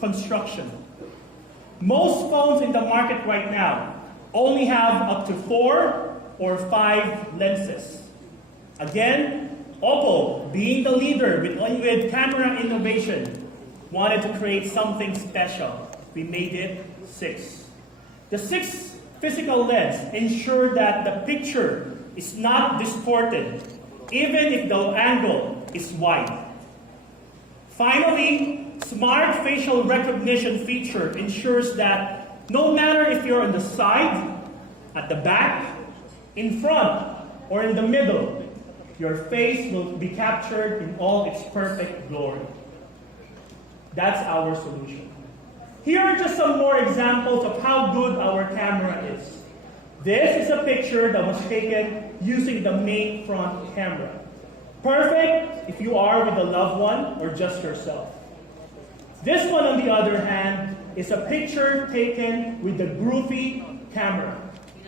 construction. Most phones in the market right now only have up to 4 or 5 lenses. Again, Oppo, being the leader with camera innovation, wanted to create something special. We made it 6. The 6th physical lens ensured that the picture is not distorted, even if the angle is wide. Finally, smart facial recognition feature ensures that no matter if you're on the side, at the back, in front, or in the middle, your face will be captured in all its perfect glory. That's our solution. Here are just some more examples of how good our camera is. This is a picture that was taken using the main front camera. Perfect if you are with a loved one or just yourself. This one, on the other hand, is a picture taken with the groovy camera,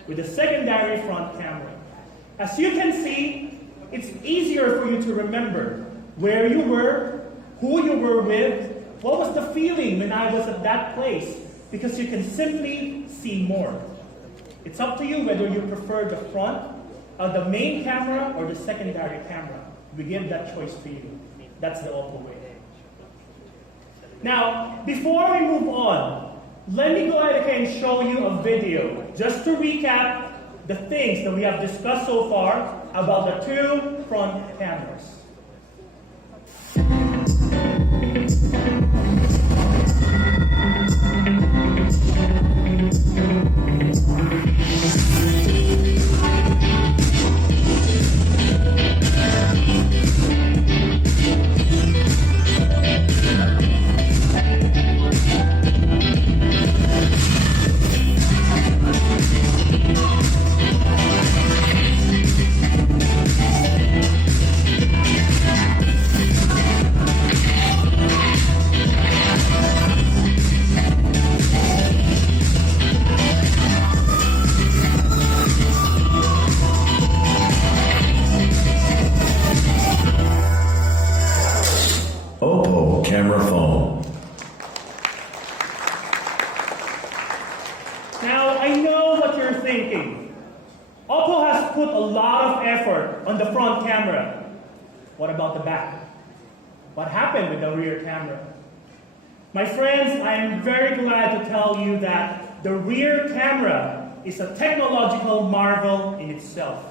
with a secondary front camera. As you can see, it's easier for you to remember where you were, who you were with, what was the feeling when I was at that place, because you can simply see more. It's up to you whether you prefer the front, the main camera, or the secondary camera. We give that choice to you. That's the Oppo way. Now, before we move on, let me go ahead and show you a video just to recap the things that we have discussed so far about the 2 front cameras. Oppo camera phone. Now, I know what you're thinking. Oppo has put a lot of effort on the front camera. What about the back? What happened with the rear camera? My friends, I am very glad to tell you that the rear camera is a technological marvel in itself.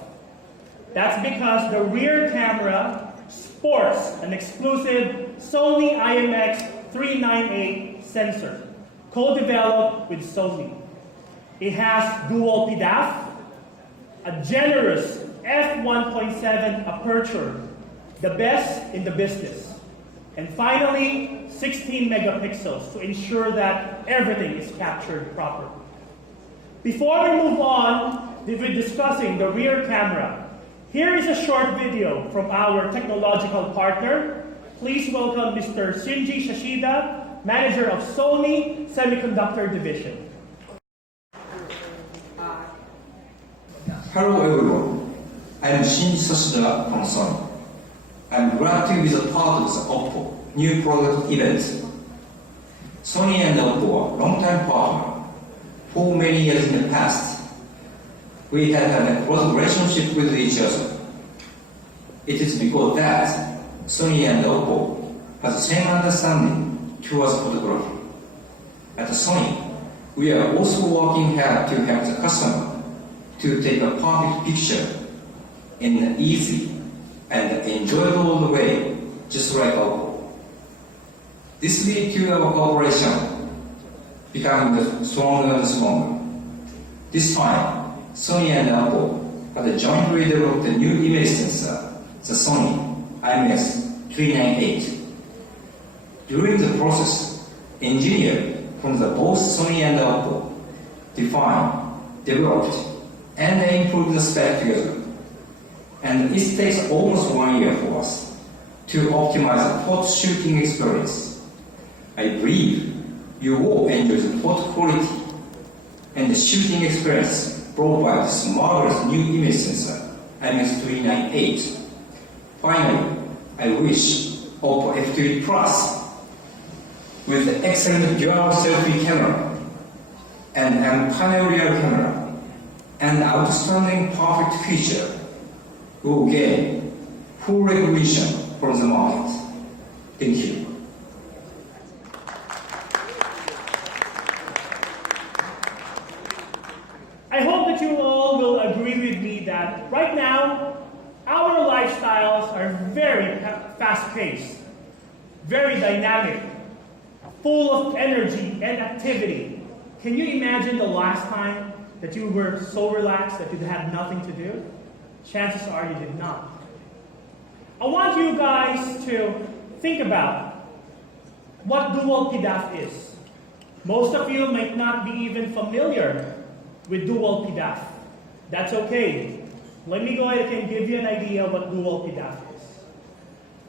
That's because the rear camera sports an exclusive Sony IMX398 sensor, co-developed with Sony. It has dual PDAF, a generous f1.7 aperture, the best in the business, and finally, 16 megapixels to ensure that everything is captured properly. Before we move on with discussing the rear camera, here is a short video from our technological partner. Please welcome Mr. Shinji Shishida, Manager of Sony Semiconductor Division. Hello everyone, I'm Shinji Shishida from Sony. I'm glad to be a part of the Oppo new product event. Sony and Oppo are long-time partners. For many years in the past, we have had a close relationship with each other. It is because that Sony and Oppo have the same understanding towards photography. At Sony, we are also working hard to help the customer to take a perfect picture in an easy and enjoyable way, just like Oppo. This leads to our cooperation becoming stronger and stronger. This time, Sony and Oppo have jointly developed a new image sensor, the Sony IMX398. During the process, engineers from both Sony and Oppo defined, developed, and improved the spec together. And it takes almost 1 year for us to optimize the photo shooting experience. I believe you will enjoy the photo quality and the shooting experience brought by this marvelous new image sensor, 398. Finally, I wish Oppo F3 Plus with excellent dual selfie camera and panoramic camera and outstanding perfect feature will gain full recognition from the market. Thank you. I hope that you all will agree with me that right now, our lifestyles are very fast-paced, very dynamic, full of energy and activity. Can you imagine the last time that you were so relaxed that you had nothing to do? Chances are you did not. I want you guys to think about what dual PDAF is. Most of you might not be even familiar with dual PDAF. That's okay. Let me go ahead and give you an idea of what dual PDAF is.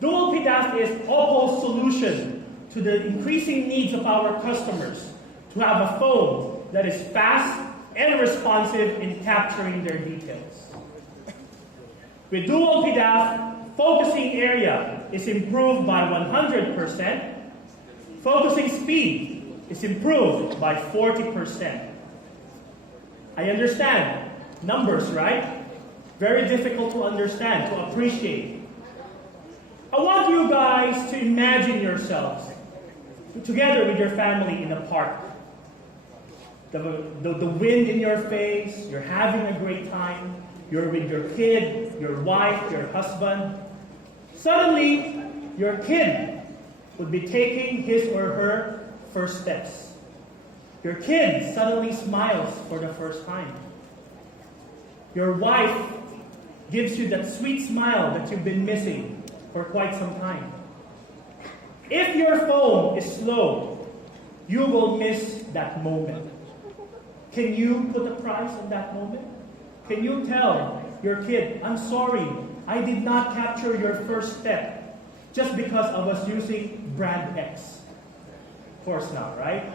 Dual PDAF is oppo's solution to the increasing needs of our customers to have a phone that is fast and responsive in capturing their details. With dual PDAF, focusing area is improved by 100%. Focusing speed is improved by 40%. I understand. Numbers, right? Very difficult to understand, to appreciate. I want you guys to imagine yourselves together with your family in a park. The wind in your face, you're having a great time, you're with your kid, your wife, your husband. Suddenly, your kid would be taking his or her first steps. Your kid suddenly smiles for the first time. Your wife gives you that sweet smile that you've been missing for quite some time. If your phone is slow, you will miss that moment. Can you put a price on that moment? Can you tell your kid, I'm sorry, I did not capture your first step just because I was using brand X? Of course not, right?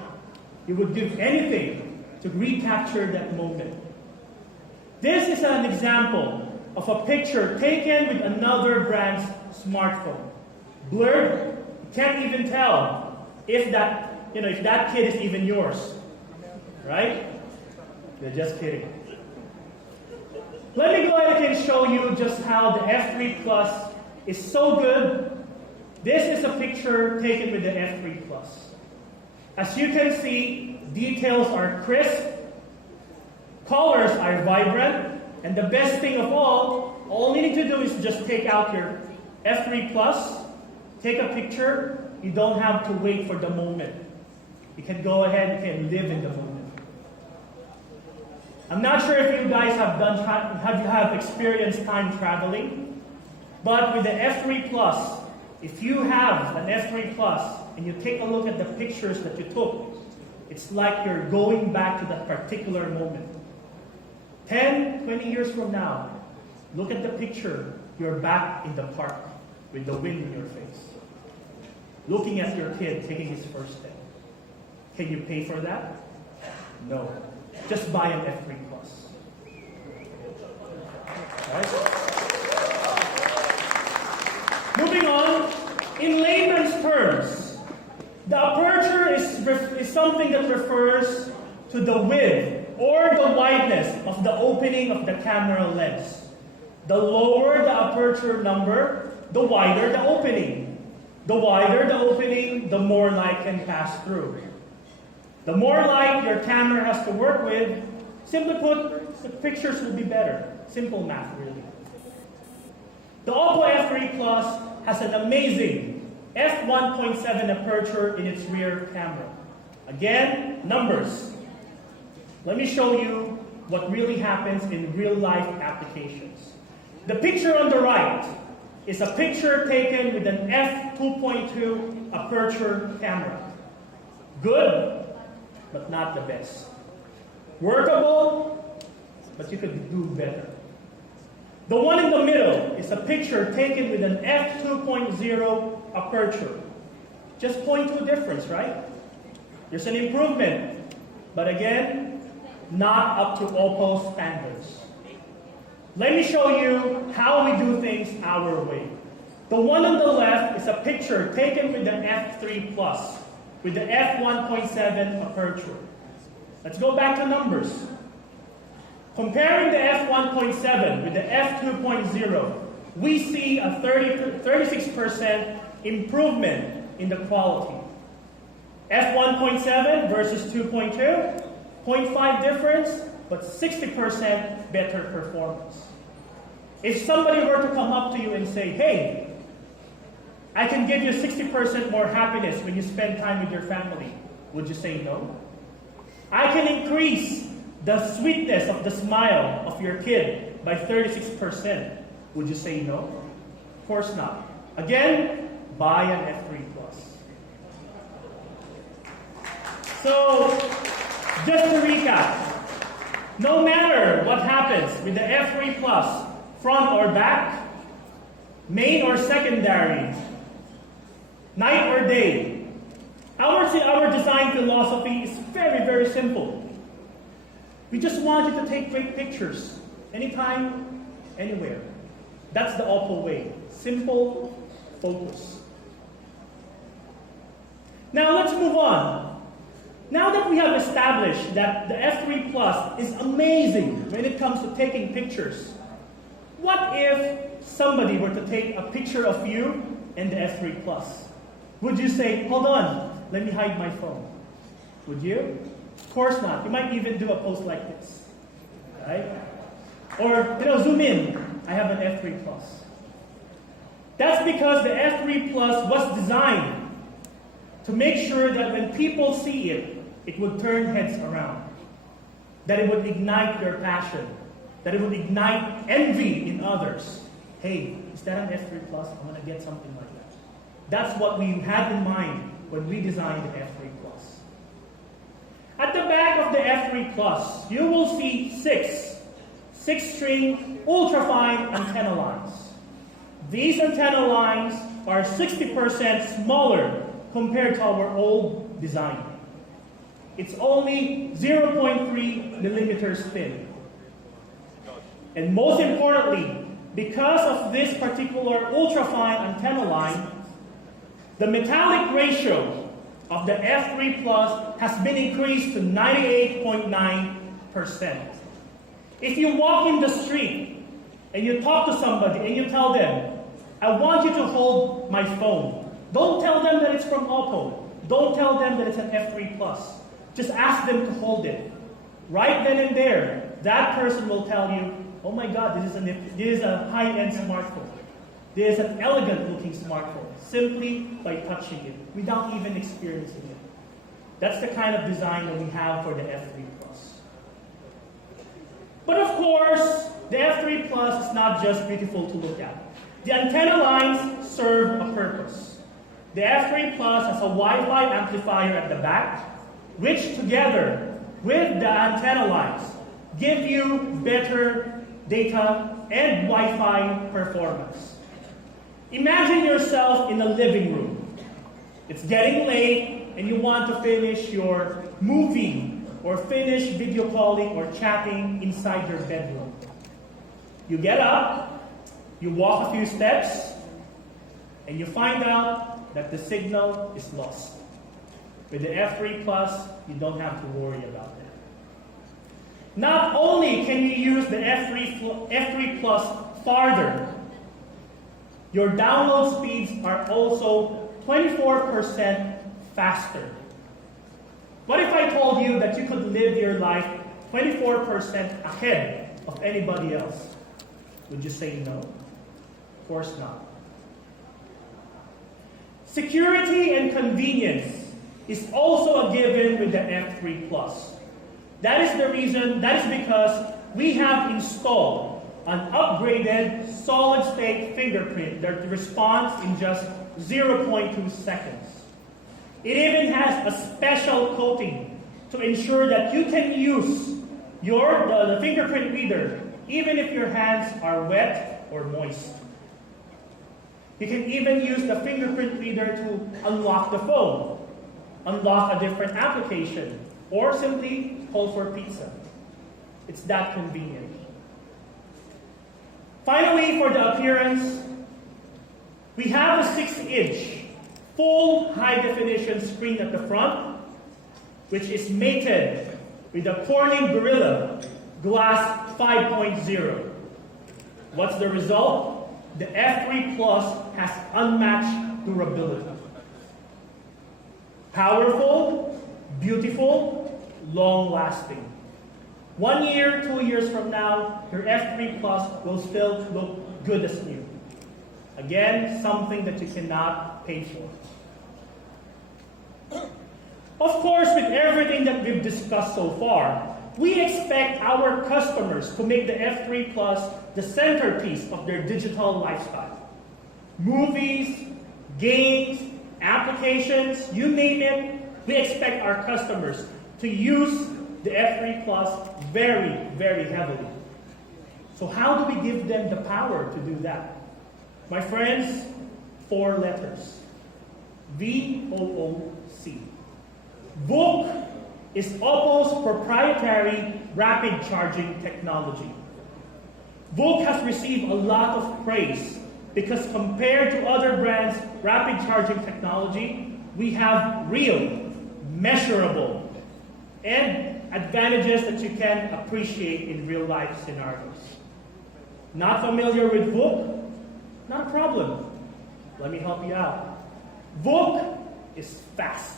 You would give anything to recapture that moment. This is an example of a picture taken with another brand's smartphone. Blurred, you can't even tell if that kid is even yours. Right? They're just kidding. Let me go ahead and show you just how the F3 Plus is so good. This is a picture taken with the F3 Plus. As you can see, details are crisp, colors are vibrant, and the best thing of all you need to do is just take out your F3 Plus, take a picture. You don't have to wait for the moment. You can go ahead and live in the moment. I'm not sure if you guys have experienced time traveling, but with the F3 Plus, if you have an F3 Plus and you take a look at the pictures that you took, it's like you're going back to that particular moment. 10, 20 years from now, look at the picture, you're back in the park with the wind in your face, looking at your kid taking his first step. Can you pay for that? No. Just buy an F3 Plus. Right? Moving on, in layman's terms, the aperture is something that refers to the width or the wideness of the opening of the camera lens. The lower the aperture number, the wider the opening. The wider the opening, the more light can pass through. The more light your camera has to work with, simply put, the pictures will be better. Simple math, really. The Oppo F3 Plus has an amazing f1.7 aperture in its rear camera. Again, numbers. Let me show you what really happens in real-life applications. The picture on the right is a picture taken with an f2.2 aperture camera. Good, but not the best. Workable, but you could do better. The one in the middle is a picture taken with an f2.0 aperture. Just 0.2 difference, right? There's an improvement, but again, not up to Oppo standards. Let me show you how we do things our way. The one on the left is a picture taken with an F3 Plus. with the f1.7 aperture. Let's go back to numbers. Comparing the f1.7 with the f2.0, we see a 36% improvement in the quality. f1.7 versus 2.2, 0.5 difference, but 60% better performance. If somebody were to come up to you and say, hey, I can give you 60% more happiness when you spend time with your family, would you say no? I can increase the sweetness of the smile of your kid by 36%. Would you say no? Of course not. Again, buy an F3 Plus. So, just to recap, no matter what happens with the F3 Plus, front or back, main or secondary, night or day, our design philosophy is very, very simple. We just want you to take great pictures, anytime, anywhere. That's the oppo way. Simple, focus. Now let's move on. Now that we have established that the F3 Plus is amazing when it comes to taking pictures, what if somebody were to take a picture of you and the F3 Plus? Would you say, hold on, let me hide my phone? Would you? Of course not. You might even do a post like this, right? Or, zoom in. I have an F3 Plus. That's because the F3 Plus was designed to make sure that when people see it, it would turn heads around. That it would ignite their passion. That it would ignite envy in others. Hey, is that an F3 Plus? I'm going to get something like that. That's what we had in mind when we designed the F3 Plus. At the back of the F3 Plus, you will see six 6-string ultrafine antenna lines. These antenna lines are 60% smaller compared to our old design. It's only 0.3 millimeters thin. And most importantly, because of this particular ultrafine antenna line, the metallic ratio of the F3 Plus has been increased to 98.9%. If you walk in the street and you talk to somebody and you tell them, I want you to hold my phone. Don't tell them that it's from Oppo. Don't tell them that it's an F3 Plus. Just ask them to hold it. Right then and there, that person will tell you, oh my God, this is a high-end smartphone. This is an elegant-looking smartphone, simply by touching it, without even experiencing it. That's the kind of design that we have for the F3 Plus. But of course, the F3 Plus is not just beautiful to look at. The antenna lines serve a purpose. The F3 Plus has a Wi-Fi amplifier at the back, which together with the antenna lines give you better data and Wi-Fi performance. Imagine yourself in a living room. It's getting late and you want to finish your movie or finish video calling or chatting inside your bedroom. You get up, you walk a few steps, and you find out that the signal is lost. With the F3 Plus, you don't have to worry about that. Not only can you use the F3 Plus farther, your download speeds are also 24% faster. What if I told you that you could live your life 24% ahead of anybody else? Would you say no? Of course not. Security and convenience is also a given with the F3 Plus. That is because we have installed an upgraded solid-state fingerprint that responds in just 0.2 seconds. It even has a special coating to ensure that you can use the fingerprint reader even if your hands are wet or moist. You can even use the fingerprint reader to unlock the phone, unlock a different application, or simply call for pizza. It's that convenient. Finally, for the appearance, we have a 6-inch full high-definition screen at the front, which is mated with a Corning Gorilla Glass 5.0. What's the result? The F3 Plus has unmatched durability. Powerful, beautiful, long-lasting. 1 year, 2 years from now, your F3 Plus will still look good as new. Again, something that you cannot pay for. Of course, with everything that we've discussed so far, we expect our customers to make the F3 Plus the centerpiece of their digital lifestyle. Movies, games, applications, you name it, we expect our customers to use the F3 Plus very, very heavily. So how do we give them the power to do that? My friends, 4 letters. VOOC. VOOC is Oppo's proprietary rapid charging technology. VOOC has received a lot of praise because compared to other brands' rapid charging technology, we have real, measurable, and advantages that you can appreciate in real-life scenarios. Not familiar with VOOC? Not a problem. Let me help you out. VOOC is fast.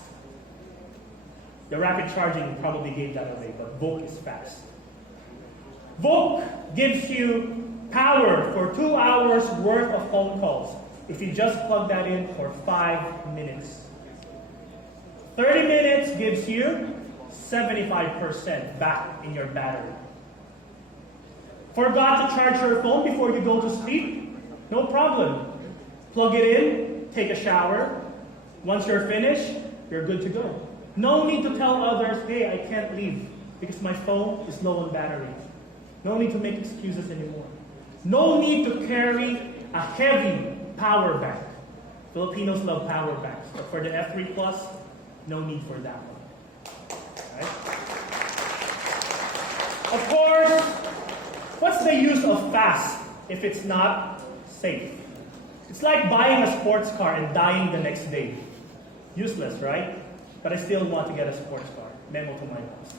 The rapid charging probably gave that away, but VOOC is fast. VOOC gives you power for 2 hours worth of phone calls if you just plug that in for 5 minutes. 30 minutes gives you 75% back in your battery. Forgot to charge your phone before you go to sleep? No problem. Plug it in, take a shower. Once you're finished, you're good to go. No need to tell others, hey, I can't leave because my phone is low on battery. No need to make excuses anymore. No need to carry a heavy power bank. Filipinos love power banks, but for the F3 Plus, no need for that one. Right? Of course, what's the use of fast if it's not safe? It's like buying a sports car and dying the next day. Useless, right? But I still want to get a sports car. Memo to my boss.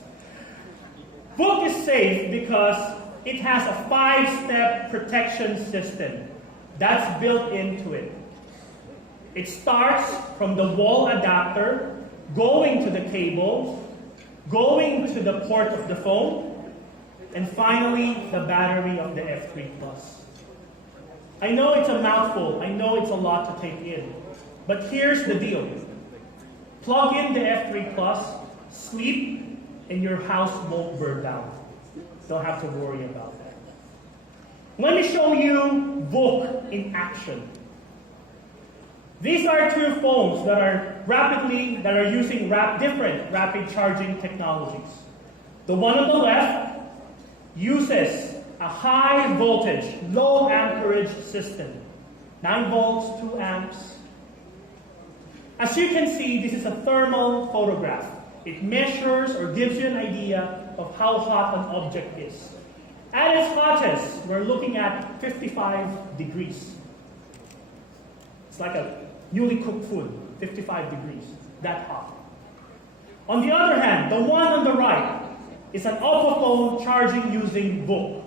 VOOC is safe because it has a 5-step protection system that's built into it. It starts from the wall adapter, going to the cable, going to the port of the phone, and finally the battery of the F3 Plus. I know it's a mouthful, I know it's a lot to take in, but here's the deal. Plug in the F3 Plus, sleep, and your house won't burn down. Don't have to worry about that. Let me show you VOOC in action. These are 2 phones that are using different rapid charging technologies. The one on the left uses a high voltage, low amperage system. 9 volts, 2 amps. As you can see, this is a thermal photograph. It measures or gives you an idea of how hot an object is. At its hottest, we're looking at 55 degrees. It's like a newly cooked food, 55 degrees, that hot. On the other hand, the one on the right is an oppo phone charging using VOOC.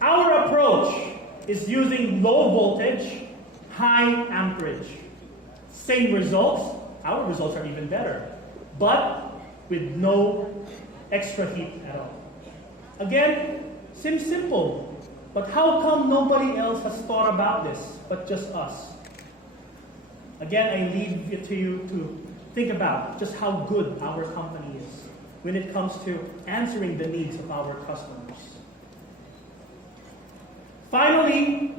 Our approach is using low voltage, high amperage. Same results, our results are even better, but with no extra heat at all. Again, seems simple, but how come nobody else has thought about this, but just us? Again, I leave it to you to think about just how good our company is when it comes to answering the needs of our customers. Finally,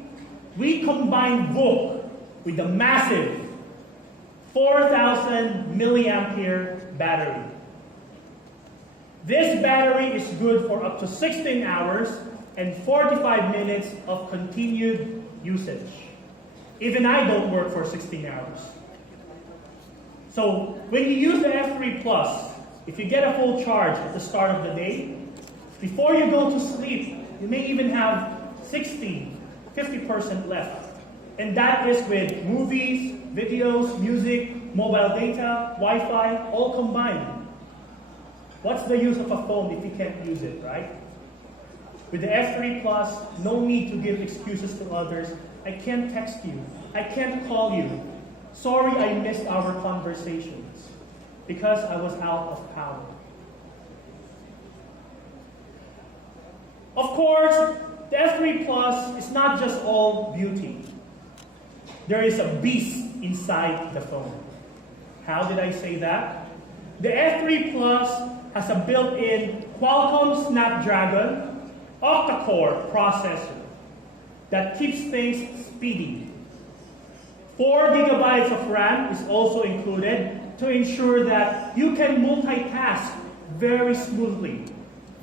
we combine VOOC with a massive 4,000 milliampere battery. This battery is good for up to 16 hours and 45 minutes of continued usage. Even I don't work for 16 hours. So when you use the F3 Plus, if you get a full charge at the start of the day, before you go to sleep, you may even have 60, 50% left. And that is with movies, videos, music, mobile data, Wi-Fi, all combined. What's the use of a phone if you can't use it, right? With the F3 Plus, no need to give excuses to others. I can't text you. I can't call you. Sorry I missed our conversations because I was out of power. Of course, the F3 Plus is not just all beauty. There is a beast inside the phone. How did I say that? The F3 Plus has a built-in Qualcomm Snapdragon octa-core processor that keeps things speedy. 4 gigabytes of RAM is also included to ensure that you can multitask very smoothly.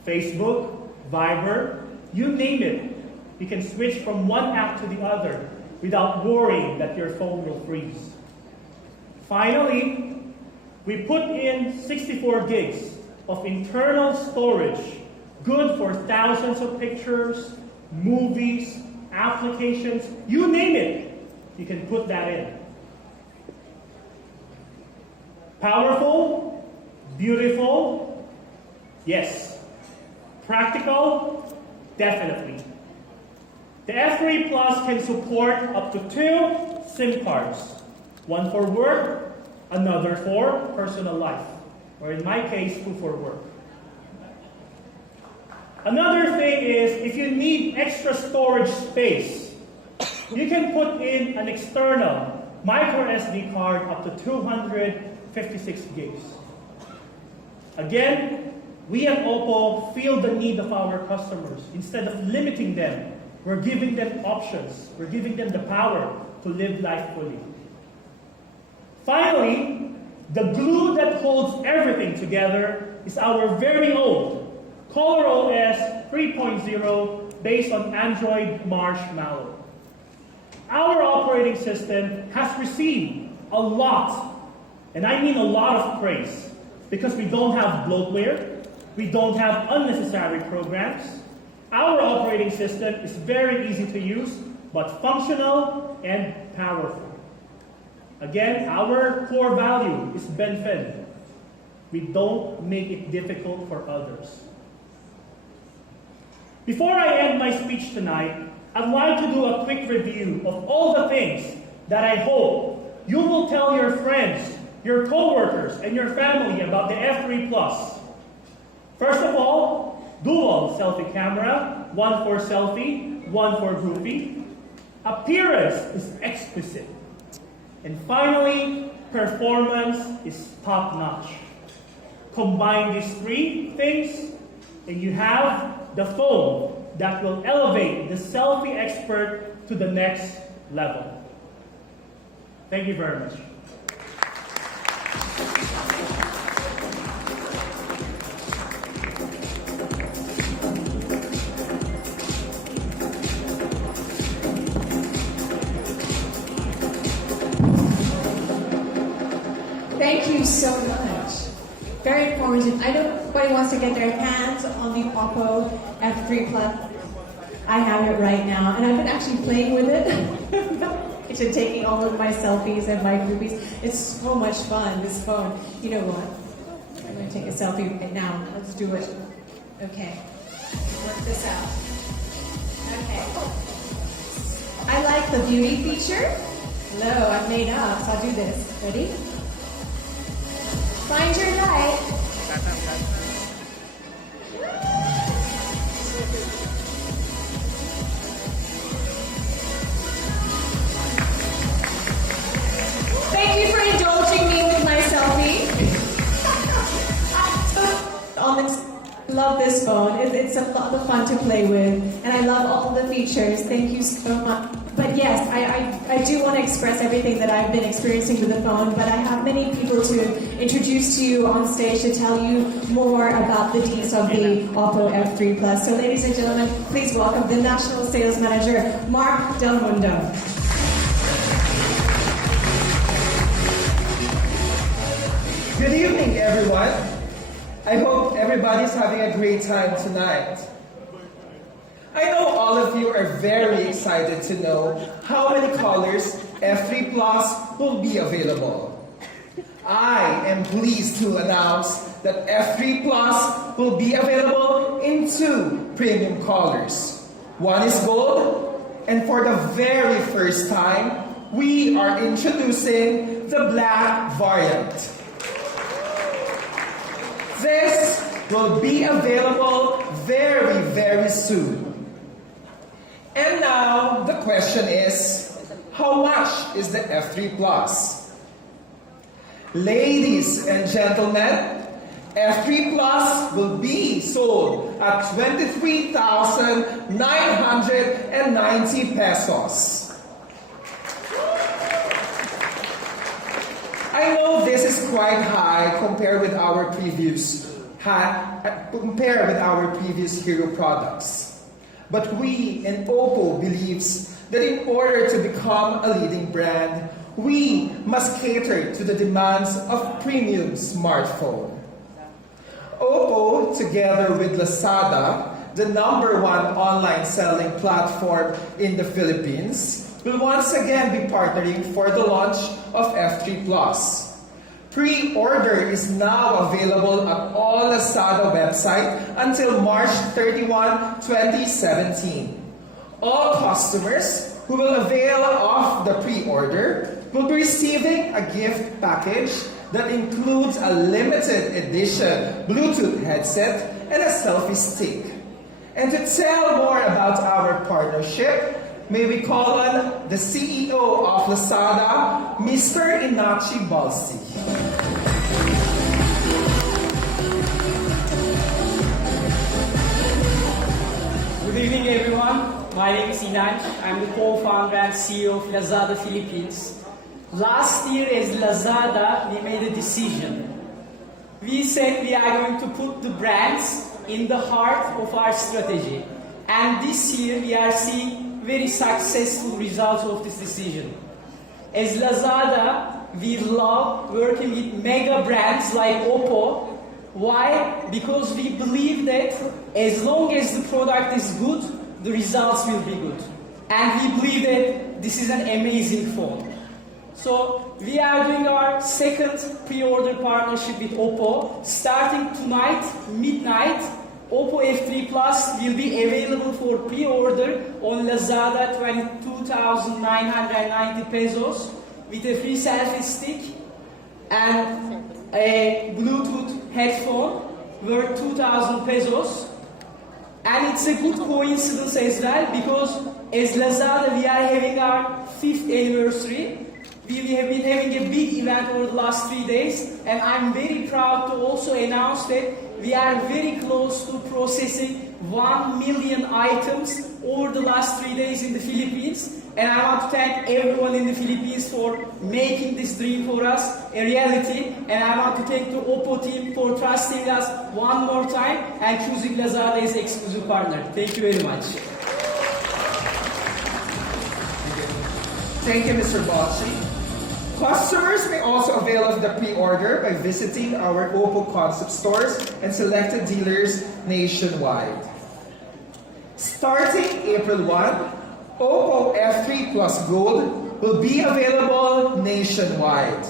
Facebook, Viber, you name it. You can switch from one app to the other without worrying that your phone will freeze. Finally, we put in 64 gigs of internal storage, good for thousands of pictures, movies, applications, you name it, you can put that in. Powerful, beautiful, yes. Practical, definitely. The F3 Plus can support up to 2 SIM cards. One for work, another for personal life. Or in my case, 2 for work. Another thing is, if you need extra storage space, you can put in an external micro SD card up to 256 gigs. Again, we at Oppo feel the need of our customers. Instead of limiting them, we're giving them options. We're giving them the power to live life fully. Finally, the glue that holds everything together is our very own ColorOS 3.0 based on Android Marshmallow. Our operating system has received a lot, and I mean a lot of praise, because we don't have bloatware, we don't have unnecessary programs. Our operating system is very easy to use, but functional and powerful. Again, our core value is benefit. We don't make it difficult for others. Before I end my speech tonight, I'd like to do a quick review of all the things that I hope you will tell your friends, your coworkers, and your family about the F3 Plus. First of all, dual selfie camera, one for selfie, one for groupie. Appearance is exquisite. And finally, performance is top-notch. Combine these 3 things, and you have the phone that will elevate the selfie expert to the next level. Thank you very much. Thank you so much. Very informative. I know everybody wants to get their hands on the Oppo F3 Plus. I have it right now, and I've been actually playing with it. It's taking all of my selfies and my groupies. It's so much fun, this phone. You know what? I'm going to take a selfie right now. Let's do it. Okay. Work this out. Okay. I like the beauty feature. Hello, I'm made up, so I'll do this. Ready? Find your light. Thank you for indulging me with my selfie. Love this phone. It's a lot of fun to play with, and I love all the features. Thank you so much. But yes, I do want to express everything that I've been experiencing with the phone, but I have many people to introduce to you on stage to tell you more about the deeds of the Oppo F3 Plus. So ladies and gentlemen, please welcome the National Sales Manager, Mark Del Mundo. Good evening, everyone. I hope everybody's having a great time tonight. I know all of you are very excited to know how many colors F3 Plus will be available. I am pleased to announce that F3 Plus will be available in 2 premium colors. One is gold, and for the very first time, we are introducing the black variant. This will be available very, very soon. And now the question is, how much is the F3 Plus? Ladies and gentlemen, F3 Plus will be sold at 23,990 pesos. I know this is quite high compared with our previous hero products. But we in Oppo believes that in order to become a leading brand, we must cater to the demands of premium smartphone. Oppo, together with Lazada, the #1 online selling platform in the Philippines, will once again be partnering for the launch of F3 Plus. Pre-order is now available at all Lazada website until March 31, 2017. All customers who will avail of the pre-order will be receiving a gift package that includes a limited edition Bluetooth headset and a selfie stick. And to tell more about our partnership, may we call on the CEO of Lazada, Mr. Inachi Balsi. Good evening, everyone. My name is Inanch. I'm the co-founder and CEO of Lazada Philippines. Last year, as Lazada, we made a decision. We said we are going to put the brands in the heart of our strategy. And this year, we are seeing very successful results of this decision. As Lazada, we love working with mega brands like Oppo. Why? Because we believe that as long as the product is good, the results will be good. And we believe that this is an amazing phone. So we are doing our second pre-order partnership with Oppo. Starting tonight, midnight, Oppo F3 Plus will be available for pre-order on Lazada, 22,990 pesos, with a free selfie stick and a Bluetooth headphone worth 2,000 pesos. And it's a good coincidence as well, because as Lazada we are having our 5th anniversary. We have been having a big event over the last 3 days, and I'm very proud to also announce that we are very close to processing 1 million items over the last 3 days in the Philippines. And I want to thank everyone in the Philippines for making this dream for us a reality. And I want to thank the Oppo team for trusting us one more time and choosing Lazada as exclusive partner. Thank you very much. Thank you, Mr. Bocci. Customers may also avail of the pre-order by visiting our Oppo concept stores and selected dealers nationwide. Starting April 1, Oppo F3 Plus Gold will be available nationwide.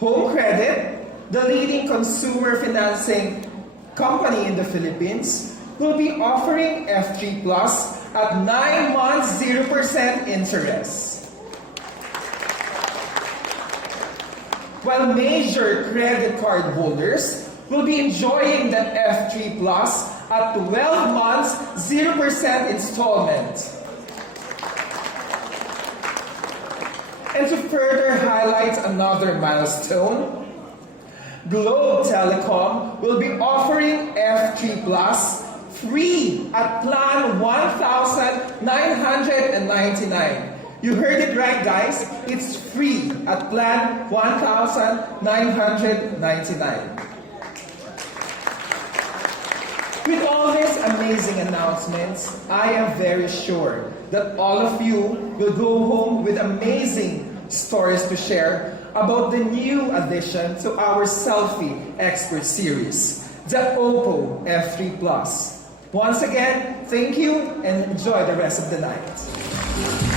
Home Credit, the leading consumer financing company in the Philippines, will be offering F3 Plus at 9 months 0% interest. While major credit card holders will be enjoying the F3 Plus at 12 months 0% installment. And to further highlight another milestone, Globe Telecom will be offering F3 Plus free at plan 1,999. You heard it right, guys. It's free at plan 1,999. With all these amazing announcements, I am very sure that all of you will go home with amazing stories to share about the new addition to our selfie expert series, the Oppo F3 Plus. Once again, Thank you and enjoy the rest of the night.